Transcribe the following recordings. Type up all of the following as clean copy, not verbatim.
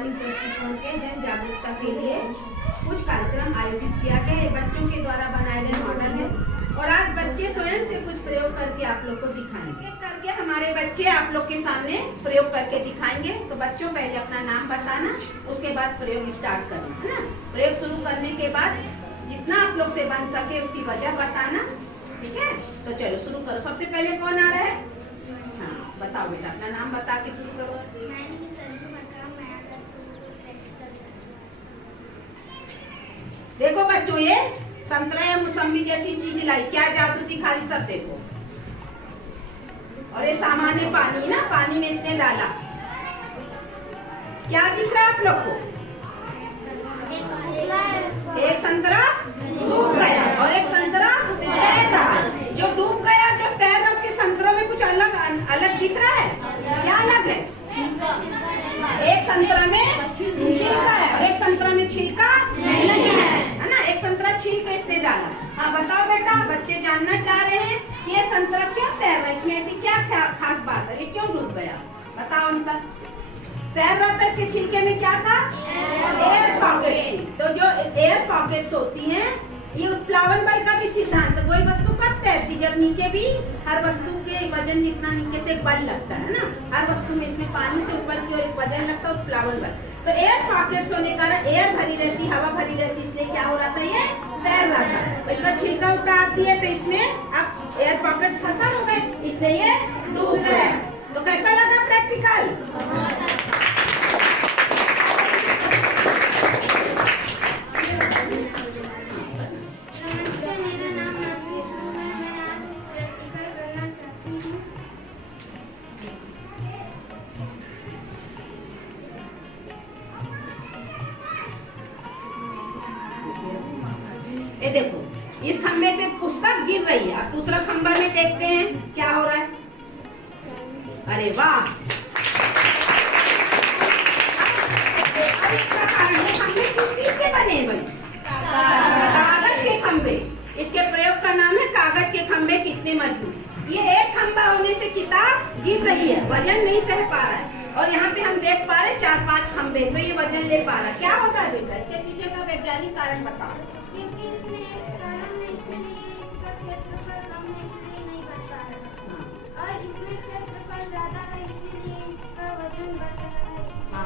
सामाजिक दृष्टिकोण के जन जागरूकता के लिए कुछ कार्यक्रम आयोजित किया गया है। बच्चों के द्वारा बनाए गए मॉडल है और आज बच्चे स्वयं से कुछ प्रयोग करके आप लोग को दिखाएंगे। करके हमारे बच्चे आप लोग के सामने प्रयोग करके दिखाएंगे। तो बच्चों पहले अपना नाम बताना, उसके बाद प्रयोग स्टार्ट करना है ना। प्रयोग शुरू करने के बाद जितना आप लोग से बन सके उसकी वजह बताना, ठीक है। तो चलो शुरू करो। सबसे पहले कौन आ रहा है? हाँ बताओ बेटा, अपना नाम बता के शुरू करो। देखो बच्चों, ये संतरा या मौसम्बी जैसी चीज लाई, क्या जादू सिखा रही सब देखो। और ये सामान्य पानी ना, पानी में इसने डाला, क्या दिख रहा है आप लोग को? एक संतरा डूब गया और एक संतरा तैर रहा है। जो डूब गया जो तैर रहा उसके संतरों में कुछ अलग अलग दिख रहा है। क्या अलग है? एक संतरा में छिलका है और एक संतरा में छिलका नहीं है ना। एक संतरा छील के इसने डाला। हाँ बताओ बेटा, बच्चे जानना चाह रहे हैं कि ये संतरा क्यों तैर रहा है, इसमें ऐसी क्या खास बात है, ये क्यों डूब गया? बताओ अंतर। तैर रहा था, इसके छिलके में क्या था? Air pockets. तो जो एयर पॉकेट्स होती हैं, ये उत्प्लावन बल का भी सिद्धांत। कोई वस्तु कब तैरती? जब नीचे भी हर वस्तु के वजन जितना नीचे से बल लगता है ना। हर वस्तु में इसमें पानी से ऊपर की ओर एक वजन लगता है, उत्प्लावन बल। तो एयर पॉकेट्स होने का एयर भरी रहती, हवा भरी रहती, इसलिए क्या हो रहा था? ये तैर रहा था। तो इसका छिलका उतार दिए तो इसमें अब एयर पॉकेट्स खत्म हो गए, इसलिए ये डूब गया। तो कैसा लगा प्रैक्टिकल? ये देखो, इस खंबे से पुस्तक गिर रही है। अब दूसरा खंबा में देखते हैं क्या हो रहा है। अरे वाह, इसका कारण ये खंबे किस चीज के बने हैं भाई? कागज के खंबे। इसके प्रयोग का नाम है कागज के खंबे कितने मजबूत। ये एक खंबा होने से किताब गिर रही है, वजन नहीं सह पा रहा है। और यहाँ पे हम देख पा रहे 4-5 खंबे, तो ये वजन ले पा रहा। क्या होता है बेटा? इसके पीछे का वैज्ञानिक कारण बताओ।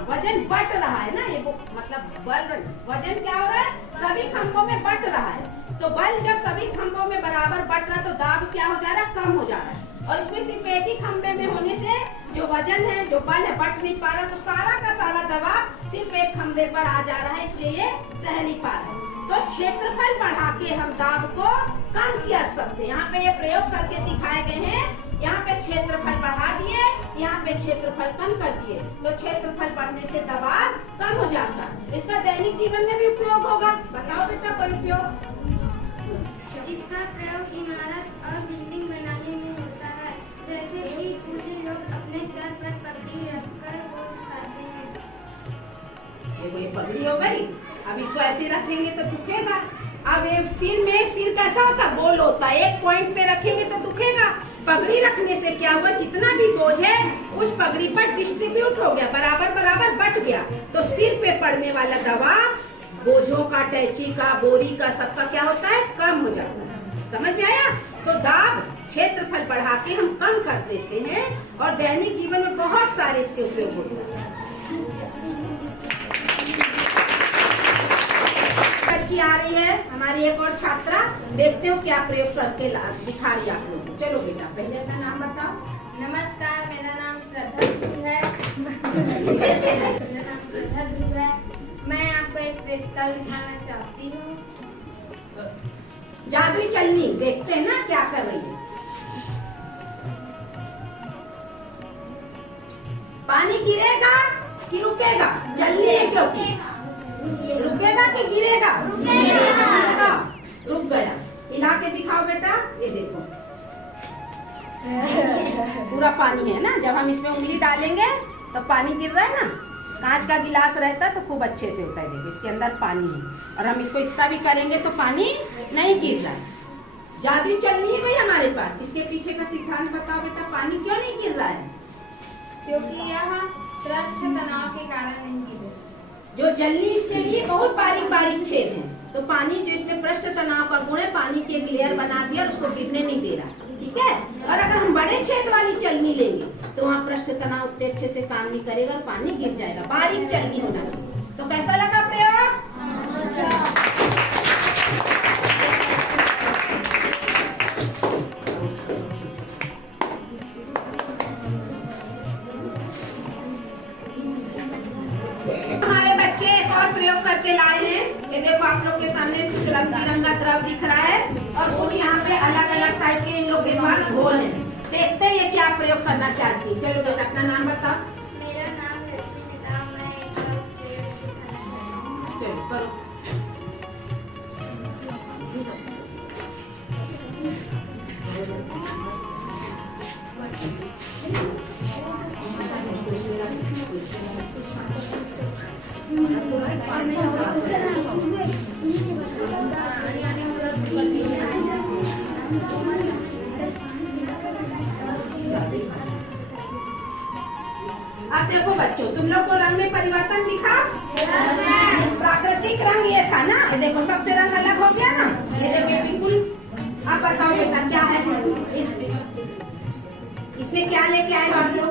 वजन बढ़ रहा है ना, ये मतलब वजन क्या हो रहा है? सभी खंभों में बढ़ रहा है। तो बल जब सभी खंभों में बराबर बढ़ रहा है तो दाब क्या हो जा रहा है? कम हो जा रहा है। और इसमें सिर्फ एक ही खंभे में होने से जो वजन है, जो बल है, बढ़ नहीं पा रहा। तो सारा का सारा दबाव सिर्फ एक खंभे पर आ जा रहा है, इसलिए ये सह नहीं पा रहा है। तो क्षेत्रफल बढ़ा के हम दाब को कम कर सकते हैं। यहाँ पे ये प्रयोग करके दिखाए गए हैं। यहाँ पे क्षेत्रफल बढ़ा दिए, यहाँ पे क्षेत्रफल कम कर दिए। तो क्षेत्रफल बढ़ने से दबाव कम हो जाता है। इसका दैनिक जीवन में भी उपयोग होगा। बताओ बेटा कोई उपयोग? इसका प्रयोग इमारत और बिल्डिंग बनाने में होता है। जैसे कि कुछ लोग अपने सर पर पगड़ी रखकर वो उठाते हैं। देखो ये पगड़ी हो गई। अब इसको ऐसे रखेंगे तो दुखेगा। अब ये सिर कैसा होता? गोल होता है। एक पॉइंट पे रखेंगे तो दुखेगा। पगड़ी रखने से क्या हुआ? जितना भी बोझ है उस पगड़ी पर डिस्ट्रीब्यूट हो गया, बराबर बराबर बट गया। तो सिर पे पड़ने वाला दबाव बोझों का, टैची का, बोरी का, सबका क्या होता है? कम हो जाता है। समझ में आया? तो दाब क्षेत्रफल बढ़ा के हम कम कर देते हैं और दैनिक जीवन में बहुत सारे इसके उपयोग होते हैं। बच्ची आ रही है हमारी एक और छात्रा, देखते हो क्या प्रयोग करके दिखा रही है आप लोग को। चलो बेटा, पहले अपना नाम बताओ। नमस्कार, मेरा नाम श्रद्धा ध्रुव है। मेरा नाम श्रद्धा ध्रुव है। मैं आपको एक प्रैक्टिकल दिखाना चाहती हूँ। जादुई चलनी देखते हैं ना क्या कर रही है। पानी गिरेगा कि रुकेगा? चलनी है क्योंकि रुकेगा कि गिरेगा? रुकेगा। रुक गया। हिला के दिखाओ बेटा। ये देखो पूरा पानी है ना। जब हम इसमें उंगली डालेंगे तो पानी गिर रहा है ना। कांच का गिलास रहता है तो खूब अच्छे से होता है। देखो इसके अंदर पानी है और हम इसको इतना भी करेंगे तो पानी नहीं गिर रहा है। जादुई चलनी है भाई हमारे पास। इसके पीछे का सिद्धांत बताओ बेटा। पानी क्यों नहीं गिर रहा है? क्योंकि यह पृष्ठ तनाव के कारण नहीं गिर रहा। जो जलनी इसके लिए बहुत बारीक बारीक छेद है। तो पानी जो इसमें पृष्ठ तनाव का गुण है, पानी की एक लेयर बना दिया और उसको गिरने नहीं दे रहा, ठीक है। और अगर हम बड़े छेद वाली चलनी लेंगे तो वहाँ पृष्ठ तनाव उतने अच्छे से काम नहीं करेगा और पानी गिर जाएगा। बारीक चलनी होना चाहिए। तो कैसा लगा प्रयोग? हमारे बच्चे एक और प्रयोग करके लाए हैं। ये देखो आप लोग के सामने कुछ रंग बिरंगा द्रव दिख रहा है और कुछ यहाँ पे अलग अलग टाइप के इन लोग के पास घोल है। देखते हैं ये क्या प्रयोग करना चाहती है। चलो बेटा अपना नाम बताओ। मेरा नाम रश्मिता, मैं एक प्रयोग सिखाना चाहती हूँ। चलो करो। आप देखो बच्चों, तुम लोग को रंग में परिवर्तन दिखा? प्राकृतिक रंग ये था ना। ये देखो सबसे रंग अलग हो गया ना। ये देखो बिल्कुल। आप बताओ बेटा क्या है इसमें क्या लेके आए हो आप लोग?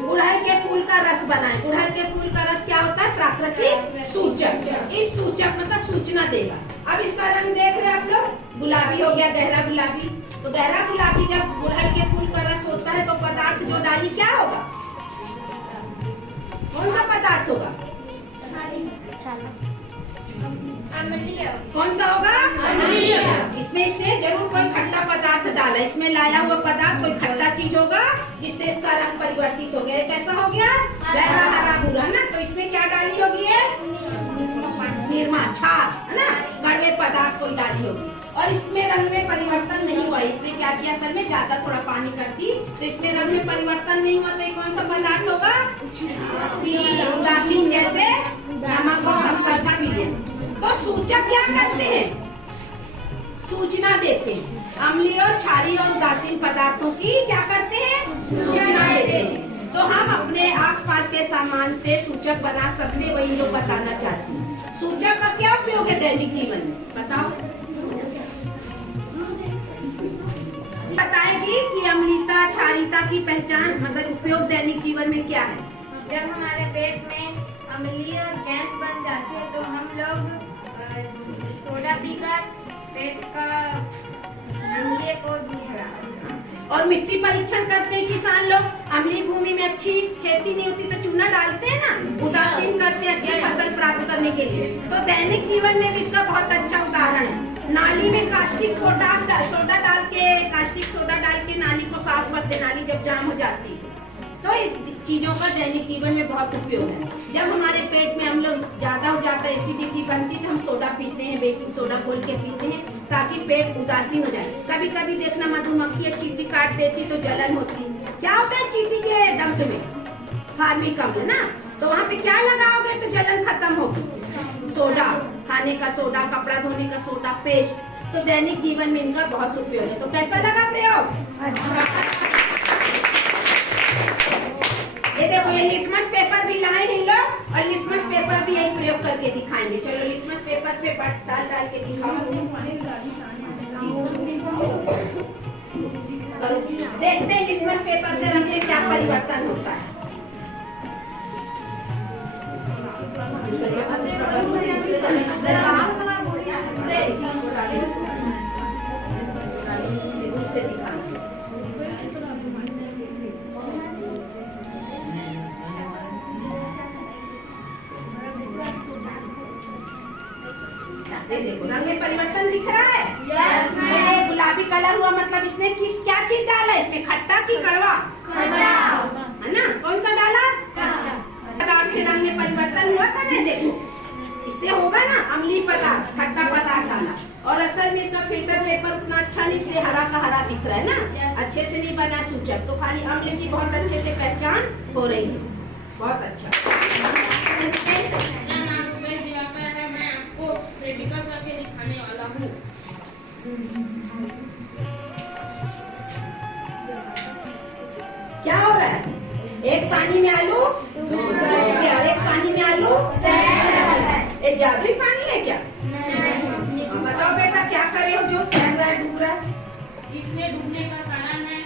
गुड़हल के फूल का रस बनाए। गुड़हल के फूल का रस क्या होता है? प्राकृतिक सूचक। इस सूचक मतलब सूचना देगा। अब इसका रंग देख रहे हैं आप लोग, गुलाबी हो गया, गहरा गुलाबी। तो गहरा गुलाबी जब गुड़हल के फूल का रस होता है तो पदार्थ जो डाली क्या होगा? कौन सा पदार्थ होगा? कौन सा होगा? इसमें इसने जरूर कोई खट्टा पदार्थ डाला। इसमें लाया हुआ पदार्थ कोई खट्टा चीज होगा जिससे इसका रंग परिवर्तित हो गया। कैसा हो गया? गहरा हरा भूरा ना। तो इसमें क्या डाली होगी? निरमा, छाछ, है ना, कड़वे पदार्थ कोई डाली होगी। और इसमें रंग में परिवर्तन नहीं हुआ। इसने क्या किया? असल में ज्यादा थोड़ा पानी कर दी तो इसमें रंग में परिवर्तन नहीं हुआ। तो कौन सा पदार्थ होगा? उदासीन, जैसे नमक और शक्कर का विलयन। तो सूचक क्या करते हैं? सूचना देते हैं। अम्लीय और क्षारीय और उदासीन पदार्थों की क्या करते हैं? सूचना देते हैं। तो हम अपने आसपास के सामान से सूचक बना सकते, वही लोग बताना चाहते हैं। सूचक का क्या उपयोग है दैनिक जीवन में? बताओ। बताएगी कि अम्लीयता क्षारीयता की पहचान मतलब उपयोग दैनिक जीवन में क्या है? जब हमारे पेट में अम्लीय और गैस बन जाती है तो हम लोग सोडा पीकर पेट का अम्लीय को दूर कराते। और मिट्टी परीक्षण करते हैं किसान लोग। अम्लीय भूमि में अच्छी खेती नहीं होती तो चूना डालते हैं ना, उदासीन करते हैं अच्छी फसल प्राप्त करने के लिए। तो दैनिक जीवन में भी इसका बहुत अच्छा उदाहरण है। नाली में कास्टिक सोडा डाल के, कास्टिक सोडा डाल के नाली को साफ करते, नाली जब जाम हो जाती है। तो इस चीजों का दैनिक जीवन में बहुत उपयोग है। जब हमारे पेट में अम्ल ज्यादा हो जाता है, एसिडिटी बनती है, तो हम सोडा पीते हैं, बेकिंग सोडा घोल के पीते हैं ताकि पेट उदासीन हो जाए। कभी कभी देखना मधुमक्खी चींटी काट देती तो जलन होती। क्या होता है चींटी के दंत में? फार्मिक अम्ल ना। तो वहाँ पे क्या लगाओगे तो जलन खत्म होगी? सोडा, खाने का सोडा, कपड़ा धोने का सोडा, पेस्ट। तो दैनिक जीवन में इनका बहुत उपयोग है। तो कैसा लगा प्रयोग? ये देखो ये लिटमस पेपर भी लाए हैं लोग और लिटमस पेपर भी यही प्रयोग करके दिखाएंगे। चलो लिटमस पेपर पे डाल के दिखाओ। देखते हैं लिटमस पेपर से रंग में क्या परिवर्तन होता है। देखो रंग में परिवर्तन दिख रहा है। ये गुलाबी कलर हुआ मतलब इसने क्या चीज डाला? इसमें खट्टा की कड़वा? है ना। कौन सा डाला? पदार्थ से रंग में परिवर्तन हुआ था ना। देखो इससे होगा ना अम्लीय पदार्थ, खट्टा पदार्थ डाला। और असल में इसका फिल्टर पेपर उतना अच्छा नहीं, इसलिए हरा का हरा दिख रहा है ना, अच्छे से नहीं बना सूचक। तो खाली अम्ल की बहुत अच्छे से पहचान हो रही है। बहुत अच्छा। प्रैक्टिकल करके दिखाने वाला हूँ। क्या हो रहा है? एक पानी में आलू डूब गया और एक पानी में आलू ये जादुई पानी है क्या? बताओ बेटा क्या करे हो जो तैर रहा है डूब रहा है? इसमें डूबने का कारण है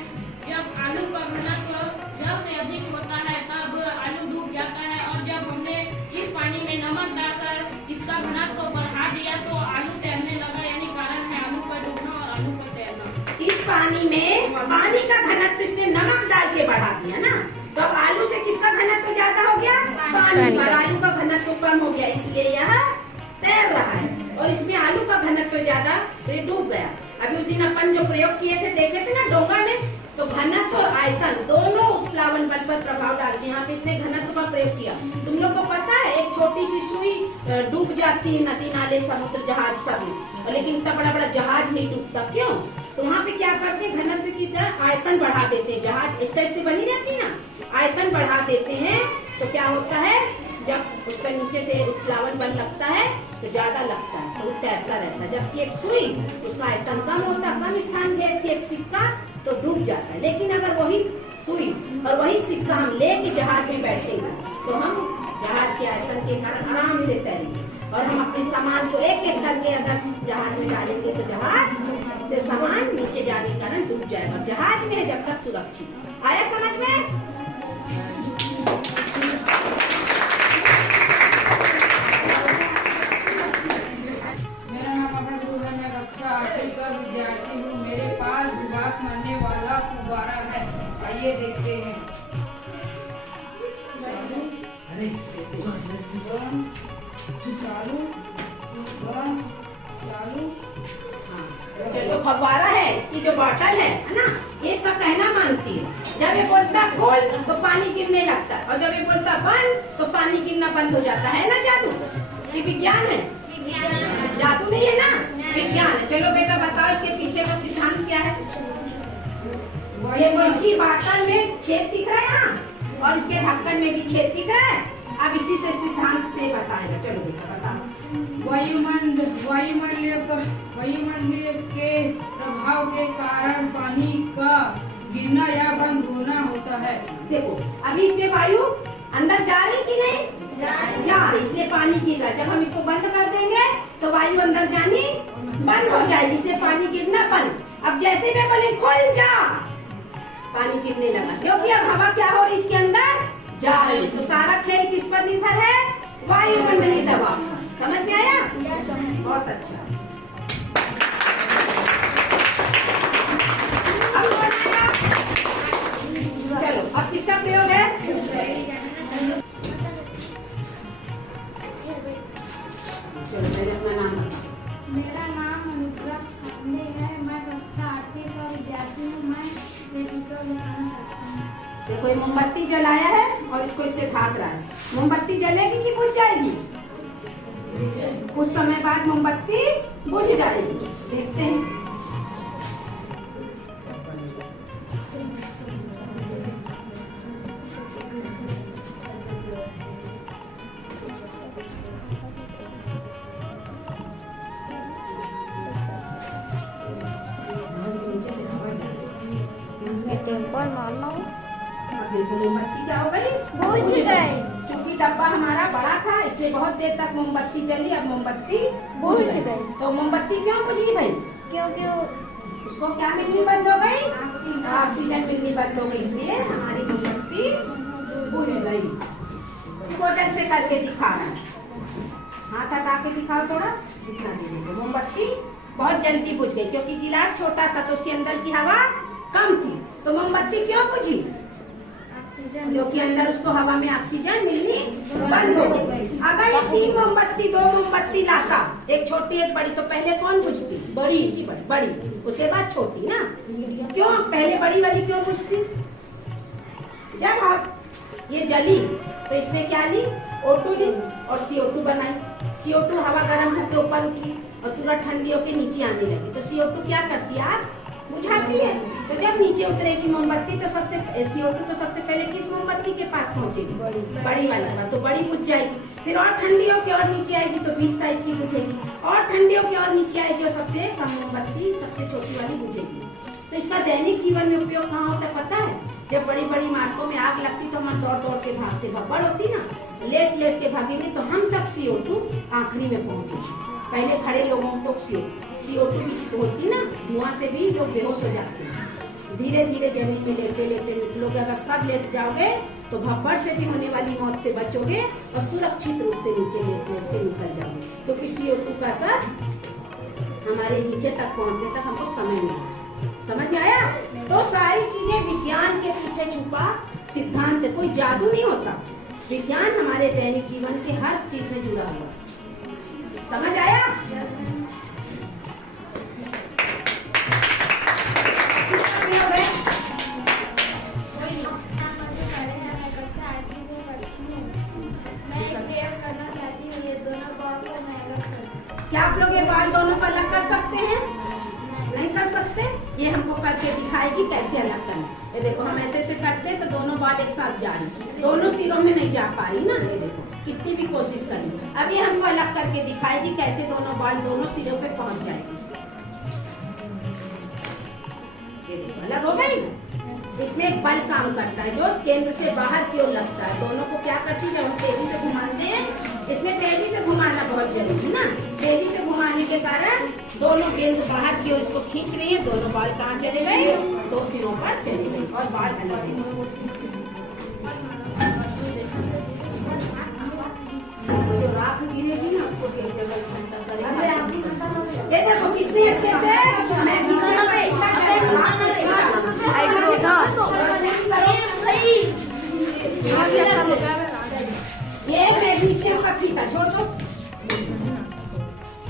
जब आलू का घनत्व जब से अधिक होता है तब आलू डूब जाता है, और जब हमने इस पानी में नमक डालकर इसका घनत्व बढ़ा दिया तो आलू तैरने लगा, यानी कारण है आलू का डूबना और आलू का तैरना। इस पानी में पानी का घनत्व इसने नमक डाल के बढ़ा दिया ना, तो अब आलू से किसका घनत्व ज्यादा हो गया? पानी का। आलू का घनत्व कम हो गया इसलिए यह तैर रहा है, और इसमें आलू का घनत्व ज्यादा तो ये डूब गया। अभी उस दिन अपन जो प्रयोग किए थे देखे थे ना डोंगा में, तो घनत्व और आयतन दोनों उत्प्लावन बल पर प्रभाव डालते हैं। यहाँ पे इसने घनत्व का प्रयोग किया। तुम लोग को पता है एक छोटी सी सुई डूब जाती है नदी नाले समुद्र जहाज सब में, और लेकिन इतना बड़ा बड़ा जहाज नहीं डूबता, क्यों? तो वहाँ पे क्या करते हैं घनत्व की तरह आयतन बढ़ा देते हैं। जहाज इस टाइप से बनी रहती है ना, आयतन बढ़ा देते हैं तो क्या होता है जब उसका नीचे से उत्प्लावन बल लगता है तो ज्यादा लगता है, तो वो तैरता रहता है। जबकि एक सुई उसका आयतन कम होता, कम स्थान घेरती एक सिक्का तो डूब जाता है। लेकिन अगर वही सुई और वही सिक्का हम लेके जहाज में बैठेंगे तो हम जहाज के आयतन के कारण आराम से तैरेंगे, और हम अपने सामान को एक एक करके अगर जहाज में डालेंगे तो जहाज से सामान नीचे जाने के कारण डूब जाएगा। जहाज में है जब तक सुरक्षित। आया समझ में? मेरा नाम अमर गुरु है। मैं कक्षा 8वीं का विद्यार्थी हूँ। मेरे पास बात मानने वाला फुब्बारा है। आइए देखते हैं। चालू चालू। चलो फव्वारा है, इसकी जो बॉटल है ना, ये इसका कहना मानती है। जब ये बोलता खोल तो पानी गिरने लगता है, और जब ये बोलता बंद तो पानी गिरना बंद हो जाता है ना। जादू ये विज्ञान है, जादू नहीं है ना, विज्ञान है। चलो बेटा बताओ इसके पीछे का सिद्धांत क्या है? ये वो इसकी बॉटल में छेद दिख रहा है यहाँ, और इसके ढक्कन में भी छेद दिख रहा है। अब इसी से सिद्धांत से बताएगा। चलो बेटा बताओ। वायुमंडलीय के प्रभाव के कारण पानी का गिरना या बंद होना होता है। देखो अभी इसमें वायु अंदर जा रही कि नहीं? जा रही, इसलिए पानी गिर रहा है। जब हम इसको बंद कर देंगे तो वायु अंदर जानी बंद हो जाएगी, इसलिए पानी गिरना बंद। अब जैसे मैं बोले खोल जा, पानी गिरने लगा, क्योंकि अब हवा क्या हो रही इसके अंदर जा रही। तो सारा खेल किस पर निर्भर है? वायुमंडलीय दबाव। समझ में आया? बहुत अच्छा। चलो अब किसका प्रयोग है? चलो मेरे अपना नाम बताओ। मेरा नाम अनुग्रह खांडे है। मैं कक्षा 8वीं का विद्यार्थी हूँ। मैं पेटिको बनाना चाहता हूँ। देखो ये मोमबत्ती जलाया है और इसको इससे ढाक रहा है। मोमबत्ती जलेगी कि बुझ जाएगी? कुछ समय बाद मोमबत्ती बुझ जाएगी। देखते हैं। देखो मोमबत्ती क्या हो गई? बुझ गई। क्योंकि डब्बा हमारा बड़ा था इसलिए बहुत देर तक मोमबत्ती जली। अब मोमबत्ती बुझ गई। तो मोमबत्ती क्यों बुझी भाई? क्योंकि उसको क्या मिलनी बंद हो गई? ऑक्सीजन मिलनी बंद हो गई, इसलिए हमारी मोमबत्ती बुझ गई। बोतल से करके दिखा रहा है, हाथ हटा के दिखाओ थोड़ा। इतना दे मोमबत्ती बहुत जल्दी बुझ गई, क्योंकि गिलास छोटा था तो उसके अंदर की हवा कम थी। तो मोमबत्ती क्यों बुझी? क्योंकि अंदर उसको हवा में ऑक्सीजन मिलनी बंद हो गई। अगर ये 3 मोमबत्ती 2 मोमबत्ती लाता, एक छोटी एक बड़ी, तो पहले कौन बुझती? बड़ी की बड़ी, उसके बाद छोटी ना। क्यों पहले बड़ी वाली क्यों बुझती? जब आप ये जली तो इसने क्या ली? O2 ली और CO2 बनाई। CO2 हवा गर्म होकर ऊपर उठी और तुरंत ठंडी होकर नीचे आने लगी। तो CO2 क्या करती है? आग बुझाती है। तो जब नीचे उतरेगी मोमबत्ती तो CO2 तो सबसे पहले किस मोमबत्ती के पास पहुंचेगी? बड़ी वाली का, तो बड़ी बुझ जाएगी। फिर और ठंडी होकर और नीचे आएगी तो बीच साइड की बुझेगी, और ठंडी होकर और नीचे आएगी और सबसे कम मोमबत्ती सबसे छोटी वाली बुझेगी। तो इसका दैनिक जीवन में उपयोग कहाँ होता है पता है? जब बड़ी बड़ी इमारतों में आग लगती तो हम दौड़ दौड़ के भागते, भगदड़ होती ना, लेट लेट के भागेंगे तो हम तक CO2 आखिरी में पहुंचे। पहले खड़े लोगों को CO2 भी होती ना, धुआं से भी लोग बेहोश हो जाते हैं। धीरे धीरे जमीन में लेटे लेटे निकलोगे। अगर सब लेट जाओगे तो भगदड़ से भी होने वाली मौत से बचोगे और सुरक्षित रूप से नीचे लेट लेट के निकल जाओगे। क्योंकि CO2 का असर हमारे नीचे तक पहुंचने तक हमको समय मिला। समझ में आया? तो सारी चीजें विज्ञान के पीछे छुपा सिद्धांत है, कोई जादू नहीं होता। विज्ञान हमारे दैनिक जीवन के हर चीज में जुड़ा हुआ। समझ आया? क्या आप लोग ये बाल दोनों को अलग कर सकते हैं? नहीं कर सकते? ये हमको करके दिखाएगी कैसे अलग करना। ये देखो, हम ऐसे ऐसे करते तो दोनों बाल एक साथ जा रही, दोनों सिरों में नहीं जा पा रही ना। ये देखो कितनी भी कोशिश करी, अब ये हमको अलग करके दिखाएगी कैसे दोनों बाल दोनों सिरों पे पहुंच जाएगी। ये देखो अलग हो गई। इसमें एक बल काम करता है जो केंद्र से बाहर की ओर लगता है। दोनों को क्या करती है, जब हम तेजी से घुमाते हैं, इसमें तेजी से घुमाना बहुत जरूरी है ना। तेजी से घुमाने के कारण दोनों गेंद बाहर की ओर इसको खींच रही है। दोनों बाल कहाँ चले गए? दो सिरों पर चले गए और बाल अलग हो गए। जो राख गिरेगी ना उसको ये देखो कितनी अच्छे से ये मैग्नीशियम का फीता छोड़ दो।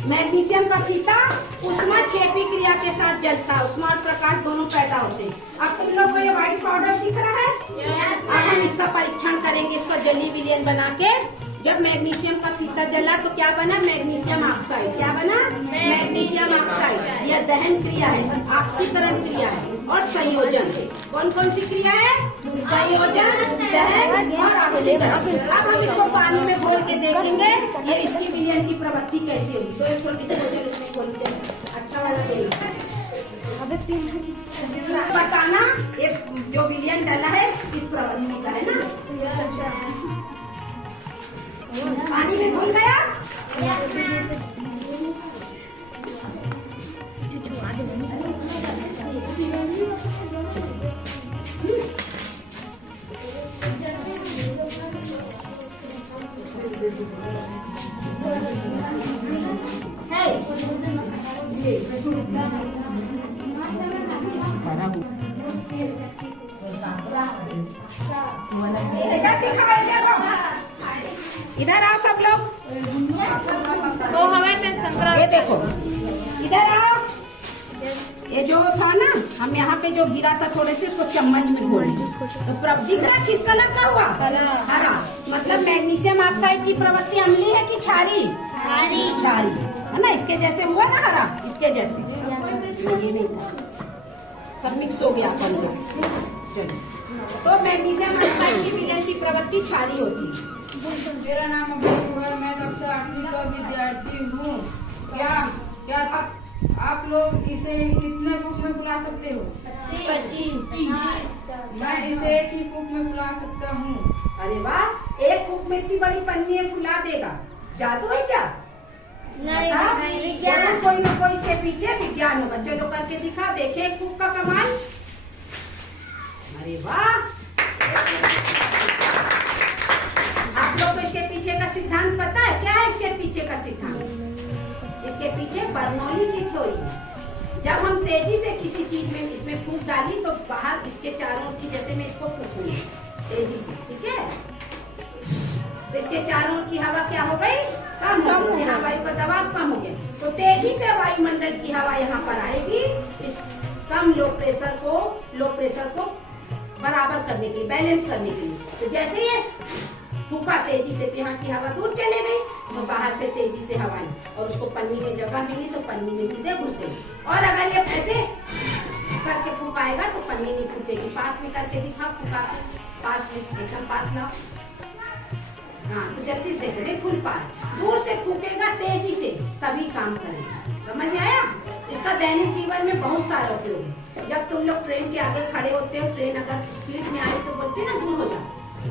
मैग्नीशियम का फीता ऊष्माक्षेपी क्रिया के साथ जलता है, ऊष्मा और प्रकाश दोनों पैदा होते हैं। अब तुम लोग को ये व्हाइट पाउडर दिख रहा है? अब हम इसका परीक्षण करेंगे, इसका जली विलयन बना के। जब मैग्नीशियम का फीता जला तो क्या बना? Magnesium oxide. क्या बना? Magnesium oxide. यह दहन क्रिया है, ऑक्सीकरण क्रिया है और संयोजन। कौन कौन सी क्रिया है? संयोजन, दहन और ऑक्सीकरण। अब हम इसको पानी में घोल के देखेंगे ये इसकी विलयन की प्रवृत्ति कैसी होगी। तो इसको डिस्पोजल उसमें खोलते हैं, अच्छा वाला देंगे। बताना ये जो विलयन डाला है किस प्रवृत्ति का है ना। पानी में घुल गया। इधर आओ सब लोग। वो हवा से संतरा। ये देखो इधर आओ। ये जो था ना, हम यहाँ पे जो गिरा था थोड़े से उसको चम्मच में घोल तो दिख रहा किस कलर का हुआ? हरा। मतलब मैग्नीशियम ऑक्साइड की प्रवृत्ति अम्लीय है कि क्षारी? क्षारी है ना। इसके जैसे हुआ ना हरा, इसके जैसे ये नहीं था, सब मिक्स हो गया अपन लोग। चलो, तो मैग्नीशियम ऑक्साइड की विलयन की प्रवृत्ति क्षारी होती है। मेरा नाम अभिषेक है, मैं कक्षा 8वीं का विद्यार्थी हूँ। क्या आप लोग इसे कितने फूक में फुला सकते हो? 25। मैं इसे एक ही फूक में फुला सकता हूँ। अरे वाह, एक फूक में इतनी बड़ी पन्नी फुला देगा। जादू है क्या? नहीं। जरूर कोई ना कोई इसके पीछे विज्ञान होगा। चलो करके दिखा, देखे एक फूक का कमाल। अरे वाह, आप लोग को इसके पीछे का सिद्धांत पता है? क्या है इसके पीछे का सिद्धांत? इसके पीछे बर्नौली की थ्योरी है। जब हम तेजी से किसी चीज में इसमें फूंक डाली तो बाहर इसके चारों की, जैसे मैं इसको फूंकूंगी तेजी से, ठीक है, तो इसके चारों की हवा क्या हो गई? कम हो गई। यहाँ वायु का दबाव कम हो गया तो तेजी से वायुमंडल की हवा यहाँ पर आएगी, इस कम लो प्रेशर को बराबर करने के लिए, बैलेंस करने के लिए। तो जैसे ये फूका तेजी से तो यहाँ की हवा दूर चले गई, तो बाहर से तेजी से हवा आई और उसको पन्नी में जगह मिली तो पन्नी में सीधे घुस गई। और अगर ये ऐसे करके फूकाएगा तो पन्नी नहीं फूटेगी। पास में करके दिखा, फूका पास में, एकदम पास लाओ। हाँ, तो जल्दी से देखो, फुल पास। दूर से फूकेगा तेजी से तभी काम करेगा। समझ में आया? इसका दैनिक जीवन में बहुत सारा उपयोग है। जब तुम लोग ट्रेन के आगे खड़े होते हो, ट्रेन अगर स्पीड में आई तो बोलते ना दूर हो जाओ।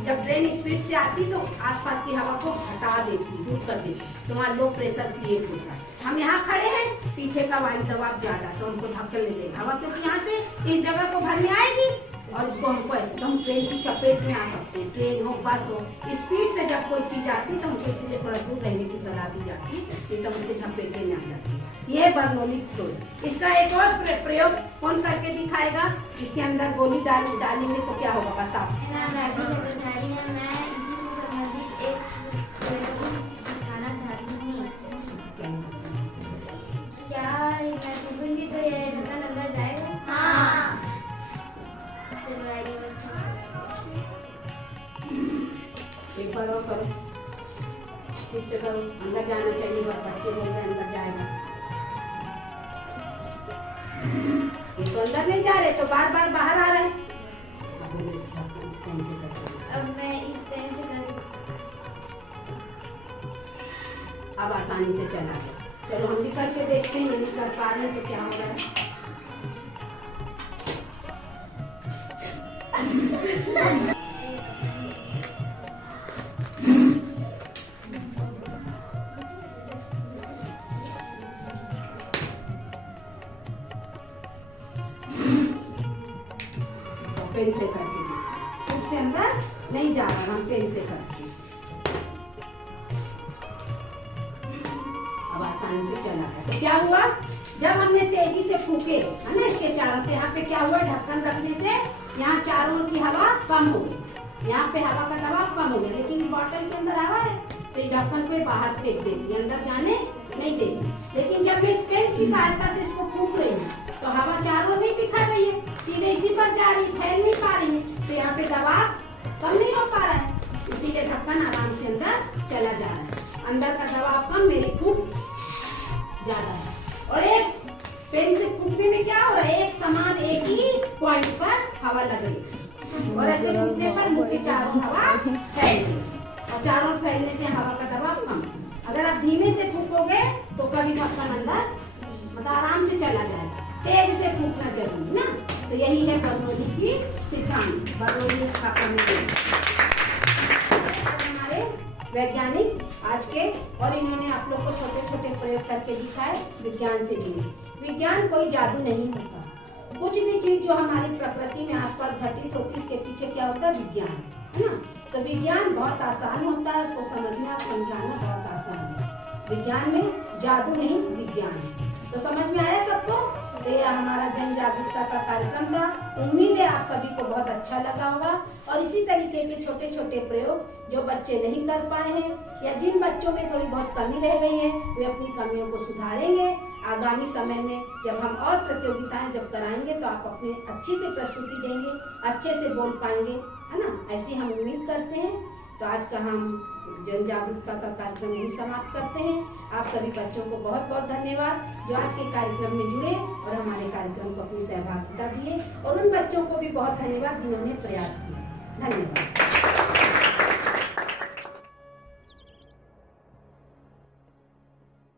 जब ट्रेन स्पीड से आती तो आसपास की हवा को हटा देती, दूर कर देती, तो वहाँ लो प्रेशर क्रिएट होता है। हम यहाँ खड़े हैं, पीछे का वायु दबाव ज्यादा, तो हमको धक्का ले लेगा हवा, क्योंकि यहाँ से इस जगह को भरने आएगी और इसको हमको ऐसे हम ट्रेन की चपेट में आ सकते हैं। ट्रेन हो, बस हो, स्पीड से जब कोई चीज आती है तो हमको इसलिए थोड़ा दूर रहने की सलाह दी जाती है, नहीं तो उसके झपेटे में आ जाती है। ये बर्नौली फ्लूइड। इसका एक और प्रयोग कौन करके दिखाएगा? इसके अंदर गोली डालेंगे तो क्या होगा बताओ। मैं भी सेक्रेटरी हूं, मैं इसी से संबंधित एक प्रयोग दिखाना चाहती हूँ। क्या मैं फूकूंगी तो ये ढक्कन अंदर जाएगा? हाँ। चलो आइए एक बार और करो, ठीक से करो, अंदर जाना चाहिए, बस बच्चे बोल रहे हैं अंदर जाएगा। ये तो अंदर नहीं जा रहे, तो बार बार बाहर आ रहे हैं। अब मैं इस पेन से करूँ। अब आसानी से चला गया। चलो हम भी करके देखते हैं, नहीं कर पा रहे तो क्या हो रहा है। पेन से करके खुद से अंदर नहीं जा रहा, हम पेन से करते हैं। अब आसानी से चला गया। तो क्या हुआ, जब हमने तेजी से फूके है ना इसके चारों से, यहाँ पे क्या हुआ, ढक्कन रखने से यहाँ चारों ओर की हवा कम हो गई, यहाँ पे हवा का दबाव कम हो गया, लेकिन बॉटल के अंदर हवा है तो इस ढक्कन को बाहर फेंक देती, अंदर जाने नहीं देती। लेकिन जब मैं इस पेन की सहायता से इसको फूक रही हूँ तो हवा चारों नहीं बिखर रही है, सीधे इसी पर जा रही, फैल नहीं पा रही है, तो यहाँ पे दबाव कम नहीं हो पा रहा है, इसीलिए ढक्कन आराम से अंदर चला जा रहा है। अंदर का दबाव कम, मेरी फूक ज्यादा है। और एक पेन से फूकने में क्या हो रहा है, एक समान एक ही पॉइंट पर हवा लग रही है, और ऐसे फूकने पर मुंह के चारों हवा फैल गई, और चारों फैलने से हवा का दबाव कम। अगर आप धीमे से फूकोगे तो कभी ढक्कन अंदर मतलब आराम से चला जाएगा, तेज से फूकना जरूरी ना। तो यही है बर्नौली की सिद्धांत, बर्नौली का प्रमेय। हमारे वैज्ञानिक आज के, और इन्होंने आप लोग को छोटे छोटे प्रयोग करके दिखाए विज्ञान से जुड़े। विज्ञान कोई जादू नहीं होता, कुछ भी चीज जो हमारी प्रकृति में आसपास घटित होती है इसके पीछे क्या होता है, विज्ञान, है ना। तो विज्ञान बहुत आसान होता है, उसको समझना और समझाना बहुत आसान है। विज्ञान में जादू नहीं, विज्ञान है। तो समझ में आया सबको? तो ये हमारा जन जागरूकता का कार्यक्रम था। उम्मीद है आप सभी को बहुत अच्छा लगा होगा, और इसी तरीके के छोटे छोटे प्रयोग जो बच्चे नहीं कर पाए हैं या जिन बच्चों में थोड़ी बहुत कमी रह गई है, वे अपनी कमियों को सुधारेंगे। आगामी समय में जब हम और प्रतियोगिताएं जब कराएंगे तो आप अपने अच्छी से प्रस्तुति देंगे, अच्छे से बोल पाएंगे, है ना, ऐसी हम उम्मीद करते हैं। तो आज का हम जन जागरूकता का कार्यक्रम यही समाप्त करते हैं। आप सभी बच्चों को बहुत बहुत धन्यवाद जो आज के कार्यक्रम में जुड़े और हमारे कार्यक्रम को अपनी सहभागिता दिए, और उन बच्चों को भी बहुत धन्यवाद जिन्होंने प्रयास किया। धन्यवाद।